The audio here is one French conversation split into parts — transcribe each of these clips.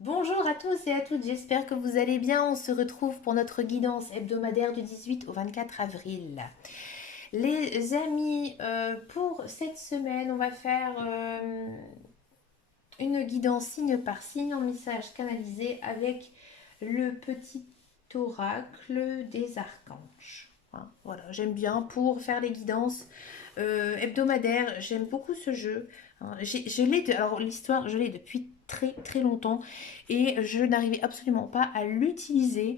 Bonjour à tous et à toutes, j'espère que vous allez bien. On se retrouve pour notre guidance hebdomadaire du 18 au 24 avril. Les amis, pour cette semaine, on va faire une guidance signe par signe en message canalisé avec le petit oracle des archanges. Hein, voilà, j'aime bien pour faire les guidances hebdomadaires. J'aime beaucoup ce jeu. Hein. Alors l'histoire, je l'ai depuis très très longtemps et je n'arrivais absolument pas à l'utiliser.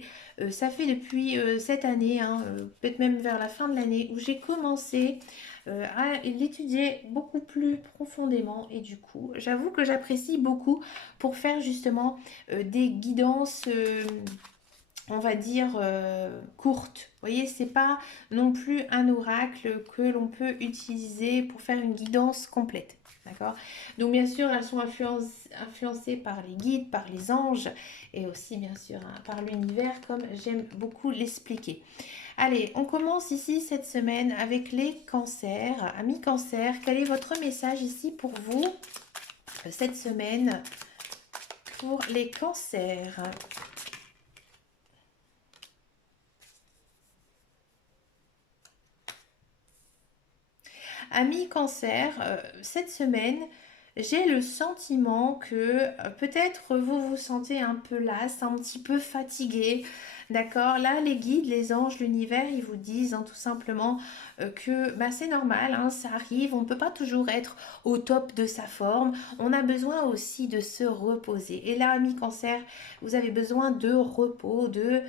Ça fait depuis cette année, hein, peut-être même vers la fin de l'année, où j'ai commencé à l'étudier beaucoup plus profondément et du coup j'avoue que j'apprécie beaucoup pour faire justement des guidances on va dire courtes. Vous voyez, c'est pas non plus un oracle que l'on peut utiliser pour faire une guidance complète. D'accord. Donc bien sûr, elles sont influencées par les guides, par les anges et aussi bien sûr hein, par l'univers comme j'aime beaucoup l'expliquer. Allez, on commence ici cette semaine avec les cancers. Amis cancers, quel est votre message ici pour vous cette semaine pour les cancers? Amis cancer, cette semaine, j'ai le sentiment que peut-être vous vous sentez un peu las, un petit peu fatigué. D'accord. Là, les guides, les anges, l'univers, ils vous disent hein, tout simplement que bah, c'est normal, hein, ça arrive, on ne peut pas toujours être au top de sa forme. On a besoin aussi de se reposer. Et là, amis cancer, vous avez besoin de repos, de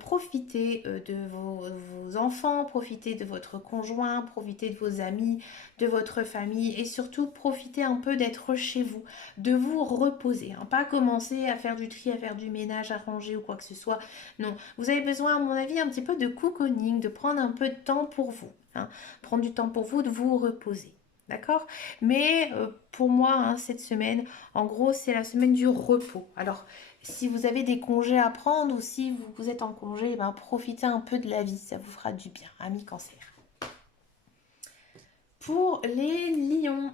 profiter de vos enfants, profiter de votre conjoint, profiter de vos amis, de votre famille et surtout profiter un peu d'être chez vous, de vous reposer, hein. Pas commencer à faire du tri, à faire du ménage, à ranger ou quoi que ce soit. Non, vous avez besoin à mon avis un petit peu de cocooning, de prendre un peu de temps pour vous, hein. Prendre du temps pour vous, de vous reposer. D'accord. Mais pour moi, hein, cette semaine, en gros, c'est la semaine du repos. Alors, si vous avez des congés à prendre ou si vous êtes en congé, eh ben, profitez un peu de la vie, ça vous fera du bien, amis cancer. Pour les lions,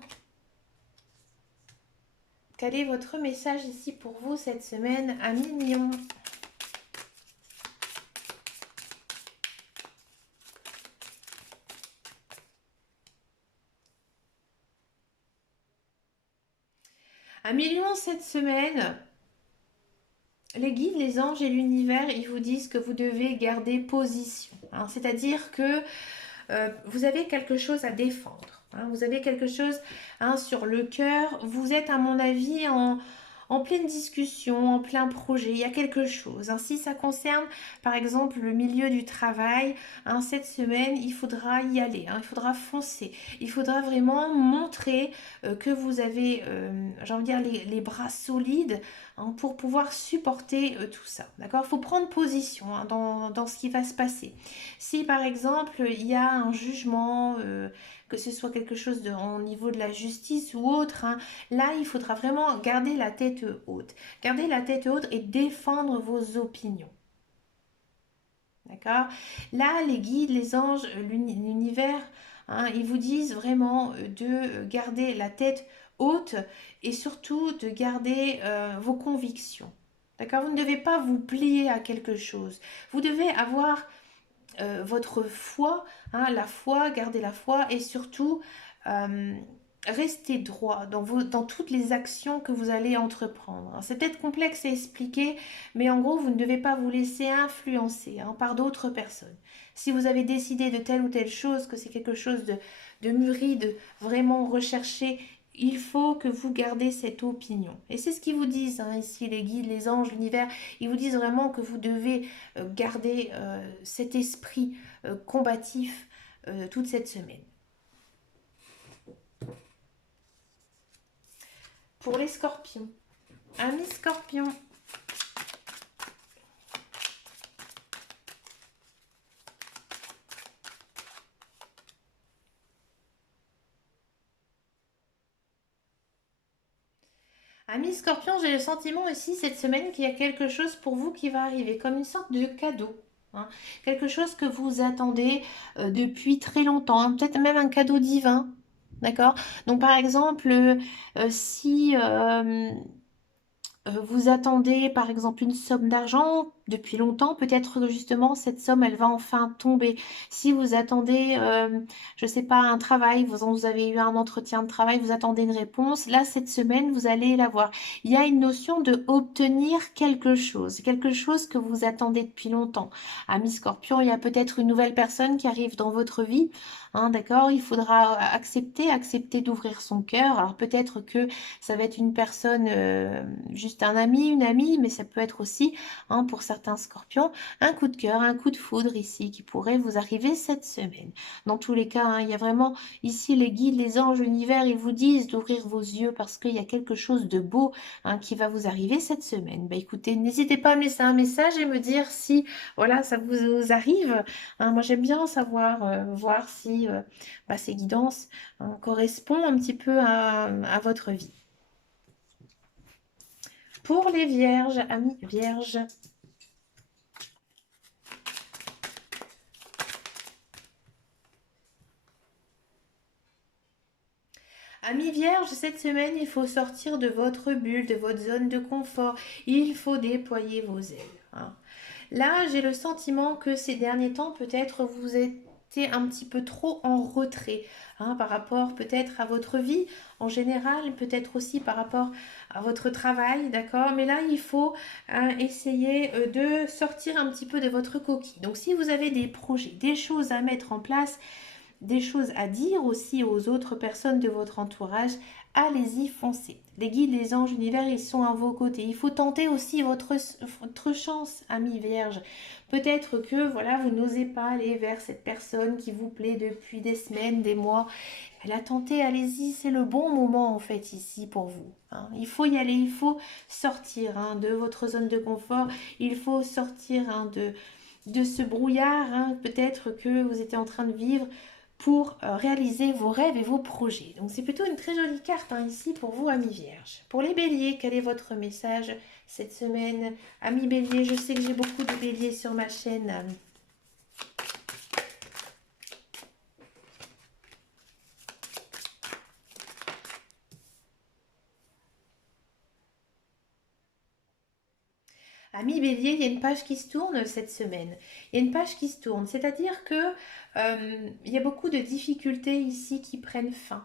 quel est votre message ici pour vous cette semaine, amis lions? Amis lions, cette semaine, les guides, les anges et l'univers, ils vous disent que vous devez garder position, hein. C'est-à-dire que vous avez quelque chose à défendre, hein. Vous avez quelque chose hein, sur le cœur. Vous êtes, à mon avis, en pleine discussion, en plein projet. Il y a quelque chose, hein. Si ça concerne, par exemple, le milieu du travail, hein, cette semaine, il faudra y aller, hein. Il faudra foncer. Il faudra vraiment montrer que vous avez, j'ai envie de dire, les bras solides hein, pour pouvoir supporter tout ça. D'accord. Il faut prendre position hein, dans ce qui va se passer. Si par exemple il y a un jugement, que ce soit quelque chose au niveau de la justice ou autre, hein, là il faudra vraiment garder la tête haute. Garder la tête haute et défendre vos opinions. D'accord. Là, les guides, les anges, l'univers, hein, ils vous disent vraiment de garder la tête haute et surtout de garder vos convictions. D'accord. Vous ne devez pas vous plier à quelque chose. Vous devez avoir votre foi, hein, la foi, gardez la foi et surtout euh, restez droit dans toutes les actions que vous allez entreprendre. C'est peut-être complexe à expliquer, mais en gros, vous ne devez pas vous laisser influencer hein, par d'autres personnes. Si vous avez décidé de telle ou telle chose, que c'est quelque chose de mûri, de vraiment recherché, il faut que vous gardez cette opinion. Et c'est ce qu'ils vous disent hein, ici, les guides, les anges, l'univers. Ils vous disent vraiment que vous devez garder cet esprit combatif toute cette semaine. Pour les scorpions, amis scorpions, amis scorpions, j'ai le sentiment ici cette semaine qu'il y a quelque chose pour vous qui va arriver, comme une sorte de cadeau. Hein. Quelque chose que vous attendez depuis très longtemps, hein. Peut-être même un cadeau divin. D'accord. Donc par exemple, si Vous attendez par exemple une somme d'argent depuis longtemps, peut-être que justement cette somme elle va enfin tomber. Si vous attendez, je sais pas, un travail, vous avez eu un entretien de travail, vous attendez une réponse, là cette semaine vous allez l'avoir. Il y a une notion de obtenir quelque chose que vous attendez depuis longtemps. Ami Scorpion, il y a peut-être une nouvelle personne qui arrive dans votre vie, hein, d'accord? Il faudra accepter d'ouvrir son cœur. Alors peut-être que ça va être une personne, juste un ami, une amie, mais ça peut être aussi, hein, pour certains scorpions, un coup de cœur, un coup de foudre ici qui pourrait vous arriver cette semaine. Dans tous les cas, hein, il y a vraiment ici les guides, les anges, l'univers, ils vous disent d'ouvrir vos yeux parce qu'il y a quelque chose de beau, hein, qui va vous arriver cette semaine. Bah écoutez, n'hésitez pas à me laisser un message et me dire si voilà, ça vous arrive. Hein, moi j'aime bien savoir, voir si bah, ces guidances, hein, correspondent un petit peu à votre vie. Pour les vierges, amis vierges, amis vierges, cette semaine, il faut sortir de votre bulle, de votre zone de confort. Il faut déployer vos ailes. Hein. Là, j'ai le sentiment que ces derniers temps, peut-être vous étiez un petit peu trop en retrait, hein, par rapport peut-être à votre vie en général, peut-être aussi par rapport à votre travail, d'accord? Mais là, il faut essayer de sortir un petit peu de votre coquille. Donc, si vous avez des projets, des choses à mettre en place, des choses à dire aussi aux autres personnes de votre entourage, allez-y, foncez. Les guides, les anges, l'univers, ils sont à vos côtés. Il faut tenter aussi votre chance, ami vierge. Peut-être que voilà, vous n'osez pas aller vers cette personne qui vous plaît depuis des semaines, des mois. Elle a tenté, allez-y, c'est le bon moment en fait ici pour vous. Hein. Il faut y aller, il faut sortir, hein, de votre zone de confort, il faut sortir, hein, de ce brouillard, hein, peut-être que vous étiez en train de vivre pour réaliser vos rêves et vos projets. Donc c'est plutôt une très jolie carte, hein, ici pour vous, amis vierges. Pour les béliers, quel est votre message cette semaine? Amis béliers, je sais que j'ai beaucoup de béliers sur ma chaîne. Amis bélier, il y a une page qui se tourne cette semaine. Il y a une page qui se tourne, c'est-à-dire que il y a beaucoup de difficultés ici qui prennent fin.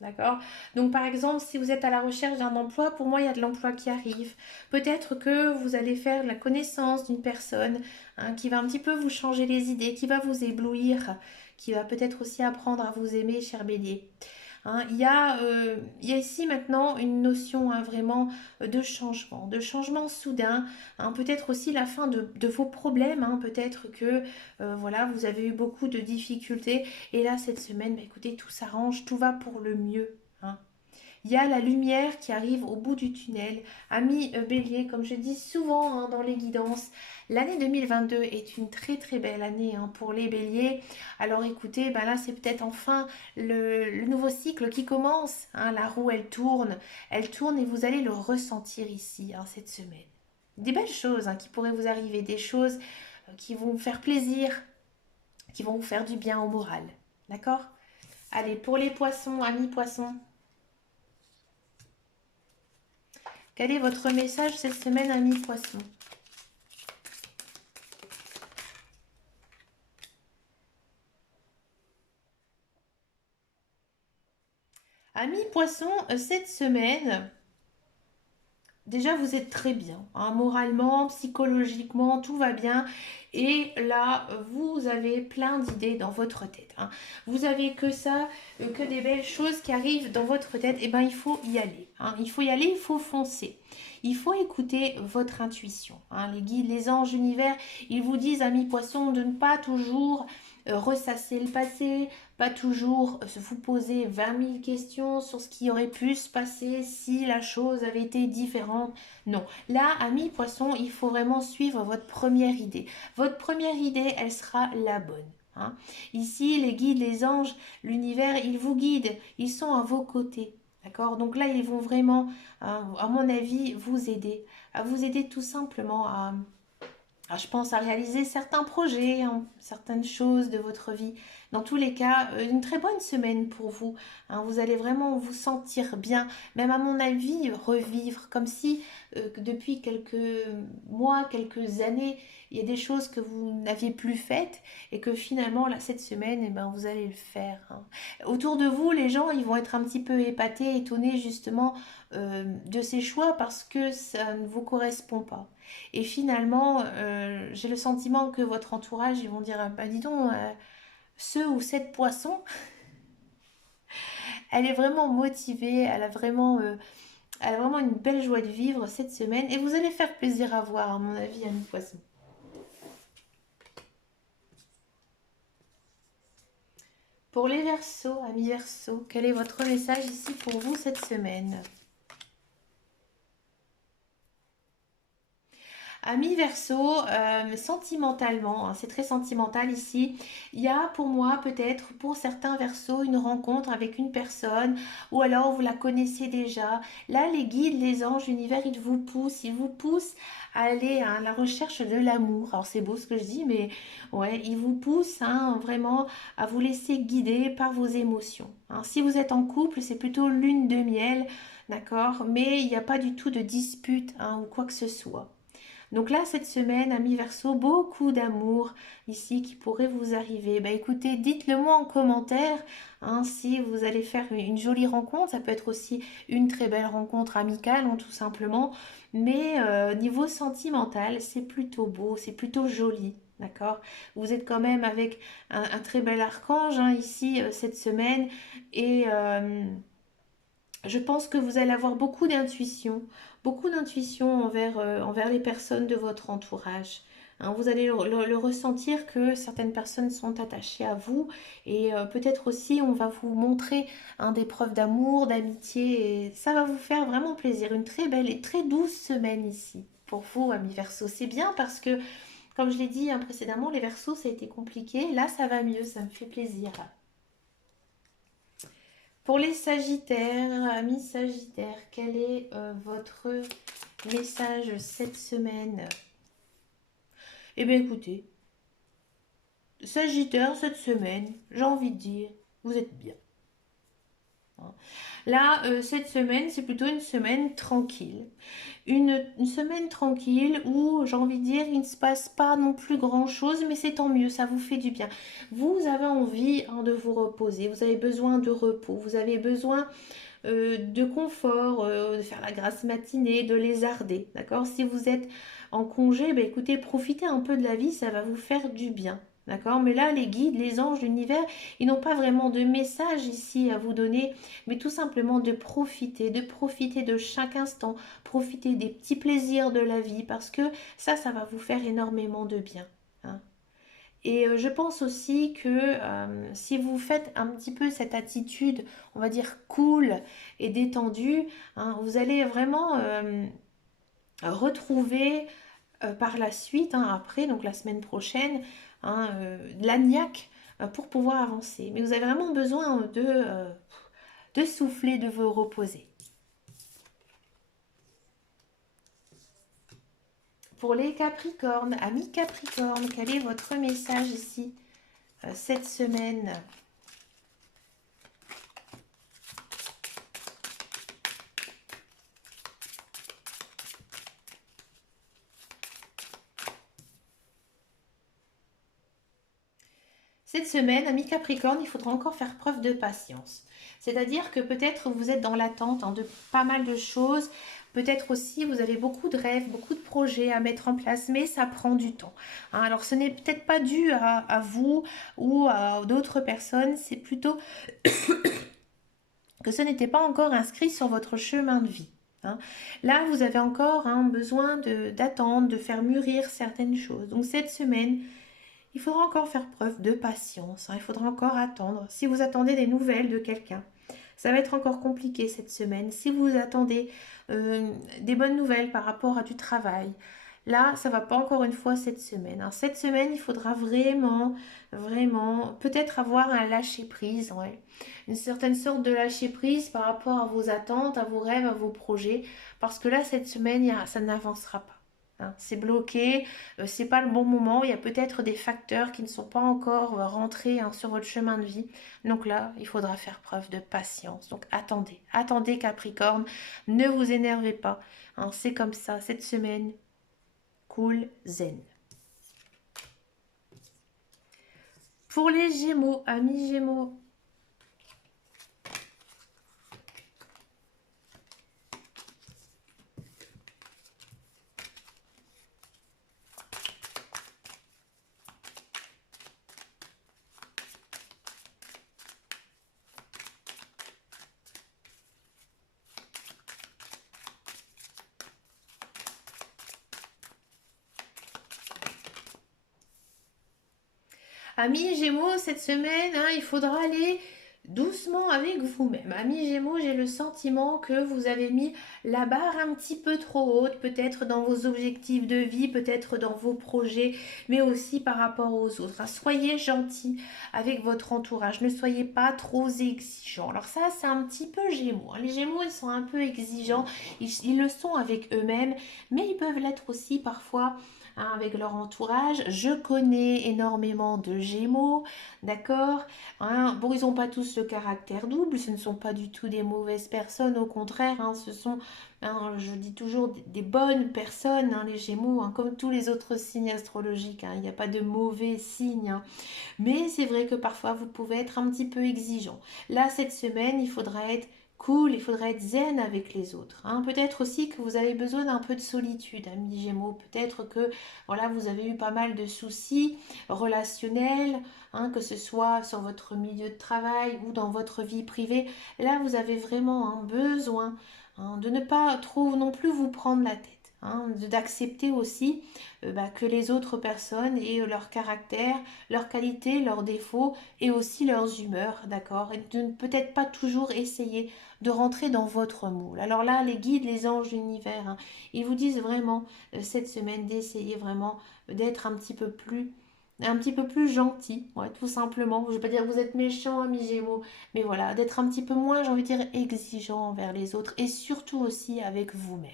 D'accord? Donc par exemple, si vous êtes à la recherche d'un emploi, pour moi, il y a de l'emploi qui arrive. Peut-être que vous allez faire la connaissance d'une personne, hein, qui va un petit peu vous changer les idées, qui va vous éblouir, qui va peut-être aussi apprendre à vous aimer, cher bélier. Hein, il y a ici maintenant une notion, hein, vraiment, de changement soudain, hein, peut-être aussi la fin de vos problèmes, hein, peut-être que voilà, vous avez eu beaucoup de difficultés et là cette semaine, bah, écoutez, tout s'arrange, tout va pour le mieux. Hein. Il y a la lumière qui arrive au bout du tunnel. Ami Bélier, comme je dis souvent, hein, dans les guidances, l'année 2022 est une très très belle année, hein, pour les béliers. Alors écoutez, ben là c'est peut-être enfin le nouveau cycle qui commence. Hein. La roue elle tourne et vous allez le ressentir ici, hein, cette semaine. Des belles choses, hein, qui pourraient vous arriver, des choses qui vont vous faire plaisir, qui vont vous faire du bien au moral. D'accord? Allez, pour les poissons, amis poissons. Quel est votre message cette semaine, amis poissons? Amis poissons, cette semaine, déjà vous êtes très bien, hein, moralement, psychologiquement, tout va bien. Et là, vous avez plein d'idées dans votre tête. Hein. Vous avez que ça, que des belles choses qui arrivent dans votre tête. Et ben il faut y aller. Hein. Il faut y aller, il faut foncer. Il faut écouter votre intuition. Hein. Les guides, les anges, l'univers, ils vous disent, amis poissons, de ne pas toujours ressasser le passé, pas toujours vous poser 20 000 questions sur ce qui aurait pu se passer si la chose avait été différente. Non, là, amis poissons, il faut vraiment suivre votre première idée. Votre première idée, elle sera la bonne. Hein. Ici, les guides, les anges, l'univers, ils vous guident, ils sont à vos côtés. D'accord? Donc là, ils vont vraiment, à mon avis, vous aider. À vous aider tout simplement je pense à réaliser certains projets, hein, certaines choses de votre vie. Dans tous les cas, une très bonne semaine pour vous. Hein. Vous allez vraiment vous sentir bien, même à mon avis, revivre, comme si depuis quelques mois, quelques années, il y a des choses que vous n'aviez plus faites et que finalement, là, cette semaine, eh ben, vous allez le faire. Hein. Autour de vous, les gens, ils vont être un petit peu épatés, étonnés justement de ces choix parce que ça ne vous correspond pas. Et finalement, j'ai le sentiment que votre entourage, ils vont dire, ah, bah dis donc, ce ou cette poisson, elle est vraiment motivée, elle a vraiment une belle joie de vivre cette semaine et vous allez faire plaisir à voir, à mon avis, ami poisson. Pour les Verseaux, amis Verseaux, quel est votre message ici pour vous cette semaine? Ami Verseau, sentimentalement, hein, c'est très sentimental ici. Il y a pour moi peut-être pour certains Verseaux une rencontre avec une personne ou alors vous la connaissez déjà. Là, les guides, les anges, l'univers, ils vous poussent à aller à la recherche de l'amour. Alors c'est beau ce que je dis, mais ouais, ils vous poussent hein, vraiment à vous laisser guider par vos émotions. Hein. Si vous êtes en couple, c'est plutôt lune de miel, d'accord, mais il n'y a pas du tout de dispute hein, ou quoi que ce soit. Donc là, cette semaine, ami Verseau, beaucoup d'amour ici qui pourrait vous arriver. Bah écoutez, dites-le moi en commentaire hein, si vous allez faire une jolie rencontre. Ça peut être aussi une très belle rencontre amicale, hein, tout simplement. Mais niveau sentimental, c'est plutôt beau, c'est plutôt joli. D'accord. Vous êtes quand même avec un très bel archange hein, ici cette semaine. Et je pense que vous allez avoir beaucoup d'intuition envers les personnes de votre entourage. Hein, vous allez le ressentir que certaines personnes sont attachées à vous et peut-être aussi on va vous montrer hein, des preuves d'amour, d'amitié et ça va vous faire vraiment plaisir. Une très belle et très douce semaine ici pour vous, amis Verseau. C'est bien parce que, comme je l'ai dit hein, précédemment, les Verseaux ça a été compliqué. Là ça va mieux, ça me fait plaisir. Pour les Sagittaires, amis Sagittaires, quel est votre message cette semaine? Eh bien écoutez, Sagittaire cette semaine, j'ai envie de dire, vous êtes bien. Hein. Là, cette semaine, c'est plutôt une semaine tranquille. Une semaine tranquille où, j'ai envie de dire, il ne se passe pas non plus grand-chose, mais c'est tant mieux, ça vous fait du bien. Vous avez envie hein, de vous reposer, vous avez besoin de repos, vous avez besoin de confort, de faire la grasse matinée, de lézarder, d'accord? Si vous êtes en congé, bah, écoutez, profitez un peu de la vie, ça va vous faire du bien. D'accord? Mais là, les guides, les anges, l'univers, ils n'ont pas vraiment de message ici à vous donner, mais tout simplement de profiter de chaque instant, profiter des petits plaisirs de la vie, parce que ça va vous faire énormément de bien. Hein. Et je pense aussi que si vous faites un petit peu cette attitude, on va dire cool et détendue, hein, vous allez vraiment retrouver par la suite, hein, après, donc la semaine prochaine, hein, de la niaque pour pouvoir avancer. Mais vous avez vraiment besoin de souffler, de vous reposer. Pour les Capricornes, amis Capricornes, quel est votre message ici cette semaine? Cette semaine, amis Capricorne, il faudra encore faire preuve de patience. C'est-à-dire que peut-être vous êtes dans l'attente hein, de pas mal de choses. Peut-être aussi vous avez beaucoup de rêves, beaucoup de projets à mettre en place, mais ça prend du temps. Hein, alors ce n'est peut-être pas dû à vous ou à d'autres personnes, c'est plutôt que ce n'était pas encore inscrit sur votre chemin de vie. Hein. Là, vous avez encore hein, besoin d'attendre, de faire mûrir certaines choses. Donc cette semaine, il faudra encore faire preuve de patience, hein, il faudra encore attendre. Si vous attendez des nouvelles de quelqu'un, ça va être encore compliqué cette semaine. Si vous attendez des bonnes nouvelles par rapport à du travail, là, ça va pas encore une fois cette semaine. Hein. Cette semaine, il faudra vraiment, vraiment, peut-être avoir un lâcher-prise, ouais. Une certaine sorte de lâcher-prise par rapport à vos attentes, à vos rêves, à vos projets. Parce que là, cette semaine, ça n'avancera pas. hein. C'est bloqué, c'est pas le bon moment. Il y a peut-être des facteurs qui ne sont pas encore rentrés, hein, sur votre chemin de vie. Donc là, il faudra faire preuve de patience. Donc attendez, attendez Capricorne, ne vous énervez pas, hein. C'est comme ça, cette semaine, cool, zen. Pour les Gémeaux, amis Gémeaux, amis Gémeaux, cette semaine, hein, il faudra aller doucement avec vous-même. Amis Gémeaux, j'ai le sentiment que vous avez mis la barre un petit peu trop haute, peut-être dans vos objectifs de vie, peut-être dans vos projets, mais aussi par rapport aux autres, hein. Soyez gentils avec votre entourage, ne soyez pas trop exigeants. Alors ça, c'est un petit peu Gémeaux, hein. Les Gémeaux, ils sont un peu exigeants, ils le sont avec eux-mêmes, mais ils peuvent l'être aussi parfois, hein, avec leur entourage. Je connais énormément de Gémeaux, d'accord, hein. Bon, ils n'ont pas tous le caractère double, ce ne sont pas du tout des mauvaises personnes, au contraire, hein, ce sont, hein, je dis toujours, des bonnes personnes, hein, les Gémeaux, hein, comme tous les autres signes astrologiques, hein, il n'y a pas de mauvais signes, hein. Mais c'est vrai que parfois vous pouvez être un petit peu exigeant. Là, cette semaine, il faudra être cool, il faudra être zen avec les autres, hein. Peut-être aussi que vous avez besoin d'un peu de solitude, amis Gémeaux. Peut-être que voilà, vous avez eu pas mal de soucis relationnels, hein, que ce soit sur votre milieu de travail ou dans votre vie privée. Là, vous avez vraiment un besoin, hein, de ne pas trop non plus vous prendre la tête, hein, d'accepter aussi, que les autres personnes aient leur caractère, leurs qualités, leurs défauts et aussi leurs humeurs, d'accord? Et de ne peut-être pas toujours essayer de rentrer dans votre moule. Alors là, les guides, les anges de l'univers, hein, ils vous disent vraiment, cette semaine, d'essayer vraiment d'être un petit peu plus gentil, ouais, tout simplement. Je ne vais pas dire que vous êtes méchant, amis Gémeaux, mais voilà, d'être un petit peu moins, j'ai envie de dire, exigeant envers les autres et surtout aussi avec vous-même.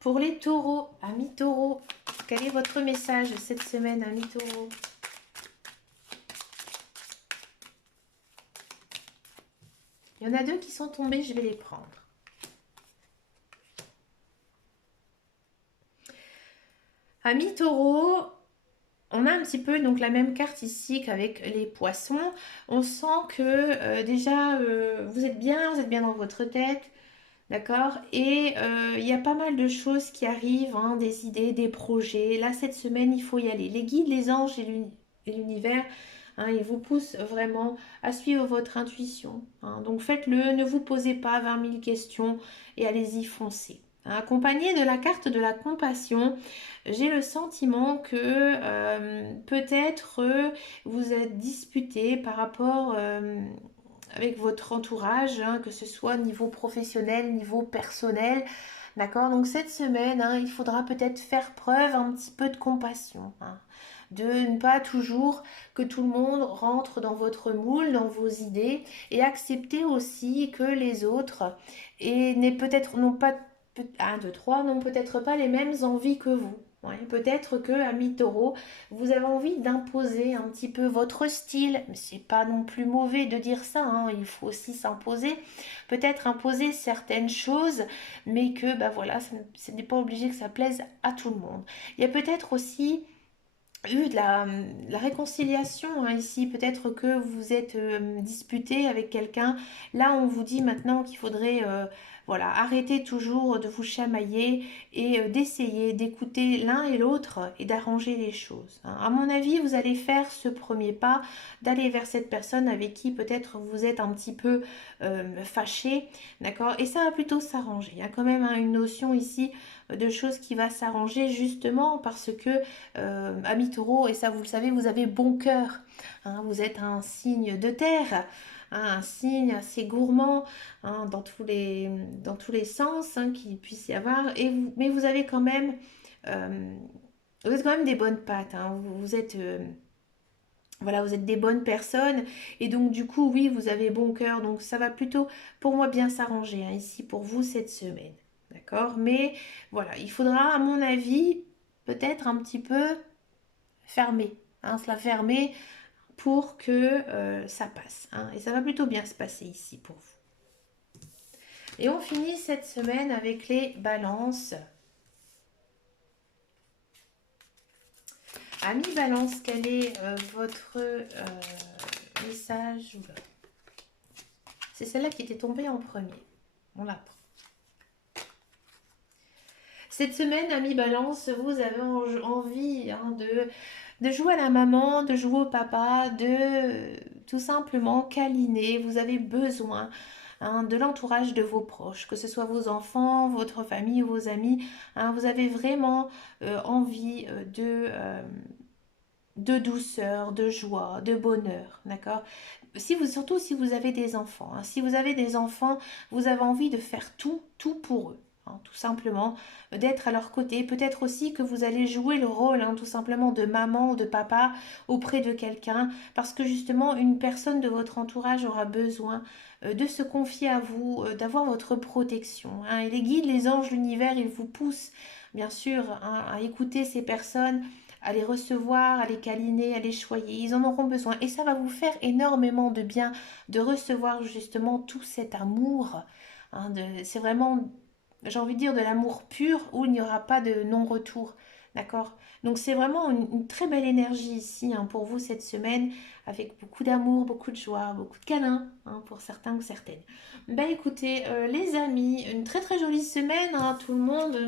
Pour les taureaux, amis taureaux, quel est votre message cette semaine, amis taureaux? Il y en a deux qui sont tombés, je vais les prendre. Amis taureaux, on a un petit peu donc la même carte ici qu'avec les poissons. On sent que déjà vous êtes bien dans votre tête, d'accord? Et il y a pas mal de choses qui arrivent, hein, des idées, des projets. Là, cette semaine, il faut y aller. Les guides, les anges et l'univers, hein, ils vous poussent vraiment à suivre votre intuition, hein. Donc faites-le, ne vous posez pas 20 000 questions et allez-y, foncez. Accompagné de la carte de la compassion, j'ai le sentiment que peut-être vous êtes disputé par rapport avec votre entourage, hein, que ce soit niveau professionnel, niveau personnel. D'accord? Donc cette semaine, hein, il faudra peut-être faire preuve un petit peu de compassion, hein, de ne pas toujours que tout le monde rentre dans votre moule, dans vos idées, et accepter aussi que les autres n'aient peut-être non pas un, deux, trois, n'ont peut-être pas les mêmes envies que vous. Ouais, peut-être que, ami taureau, vous avez envie d'imposer un petit peu votre style, mais c'est pas non plus mauvais de dire ça, hein, il faut aussi s'imposer, peut-être imposer certaines choses, mais que bah voilà, ce n'est pas obligé que ça plaise à tout le monde. Il y a peut-être aussi eu de la réconciliation, hein, ici, peut-être que vous êtes disputé avec quelqu'un, là on vous dit maintenant qu'il faudrait voilà, arrêter toujours de vous chamailler et d'essayer d'écouter l'un et l'autre et d'arranger les choses, hein. À mon avis, vous allez faire ce premier pas, d'aller vers cette personne avec qui peut-être vous êtes un petit peu fâché, d'accord? Et ça va plutôt s'arranger. Il y a quand même, hein, une notion ici de choses qui va s'arranger justement parce que, ami taureau, et ça vous le savez, vous avez bon cœur, hein, vous êtes un signe de terre, hein, un signe assez gourmand, hein, dans tous les sens, hein, qu'il puisse y avoir, mais vous avez quand même, vous êtes quand même des bonnes pattes, hein, vous êtes Voilà, vous êtes des bonnes personnes et donc du coup, oui, vous avez bon cœur. Donc ça va plutôt pour moi bien s'arranger hein, ici pour vous cette semaine. D'accord? Mais voilà, il faudra à mon avis peut-être un petit peu fermer. Hein, se la fermer pour que ça passe. Hein, et ça va plutôt bien se passer ici pour vous. Et on finit cette semaine avec les balances. Ami Balance, quel est votre message? C'est celle-là qui était tombée en premier. On la prend. Cette semaine, Ami Balance, vous avez envie hein, de jouer à la maman, de jouer au papa, de tout simplement câliner. Vous avez besoin hein, de l'entourage de vos proches, que ce soit vos enfants, votre famille ou vos amis. Hein, vous avez vraiment envie de douceur, de joie, de bonheur, d'accord? Surtout si vous avez des enfants. Hein, si vous avez des enfants, vous avez envie de faire tout pour eux. Hein, tout simplement, d'être à leur côté. Peut-être aussi que vous allez jouer le rôle, hein, tout simplement, de maman ou de papa auprès de quelqu'un, parce que justement, une personne de votre entourage aura besoin de se confier à vous, d'avoir votre protection. Hein. Et les guides, les anges, l'univers, ils vous poussent, bien sûr, hein, à écouter ces personnes à les recevoir, à les câliner, à les choyer. Ils en auront besoin. Et ça va vous faire énormément de bien de recevoir justement tout cet amour. Hein, c'est vraiment, j'ai envie de dire, de l'amour pur où il n'y aura pas de non-retour. D'accord? Donc c'est vraiment une très belle énergie ici hein, pour vous cette semaine, avec beaucoup d'amour, beaucoup de joie, beaucoup de câlins hein, pour certains ou certaines. Ben écoutez, les amis, une très très jolie semaine, hein, tout le monde,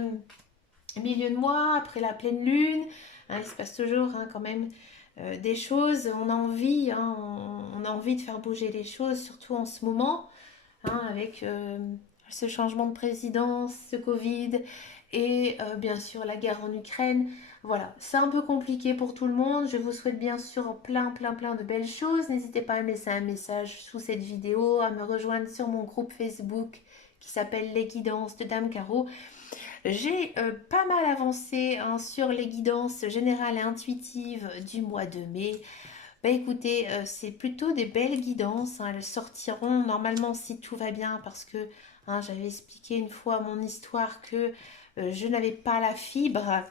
milieu de mois, après la pleine lune. Hein, il se passe toujours hein, quand même des choses. On a envie, hein, on a envie de faire bouger les choses, surtout en ce moment, hein, avec ce changement de présidence, ce Covid et bien sûr la guerre en Ukraine. Voilà, c'est un peu compliqué pour tout le monde. Je vous souhaite bien sûr plein de belles choses. N'hésitez pas à me laisser un message sous cette vidéo, à me rejoindre sur mon groupe Facebook qui s'appelle Les Guidances de Dame Caro. J'ai pas mal avancé hein, sur les guidances générales et intuitives du mois de mai. Bah écoutez, c'est plutôt des belles guidances. Hein. Elles sortiront normalement si tout va bien parce que hein, j'avais expliqué une fois mon histoire que je n'avais pas la fibre.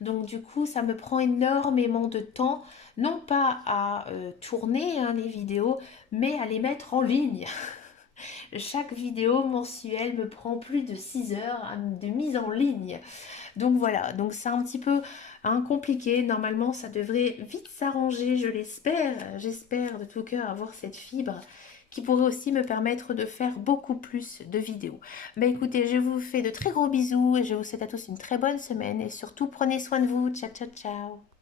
Donc du coup, ça me prend énormément de temps, non pas à tourner hein, les vidéos, mais à les mettre en ligne. Chaque vidéo mensuelle me prend plus de 6 heures hein, de mise en ligne. Donc voilà, donc c'est un petit peu hein, compliqué. Normalement, ça devrait vite s'arranger, je l'espère. J'espère de tout cœur avoir cette fibre qui pourrait aussi me permettre de faire beaucoup plus de vidéos. Bah écoutez, je vous fais de très gros bisous et je vous souhaite à tous une très bonne semaine et surtout prenez soin de vous. Ciao, ciao, ciao.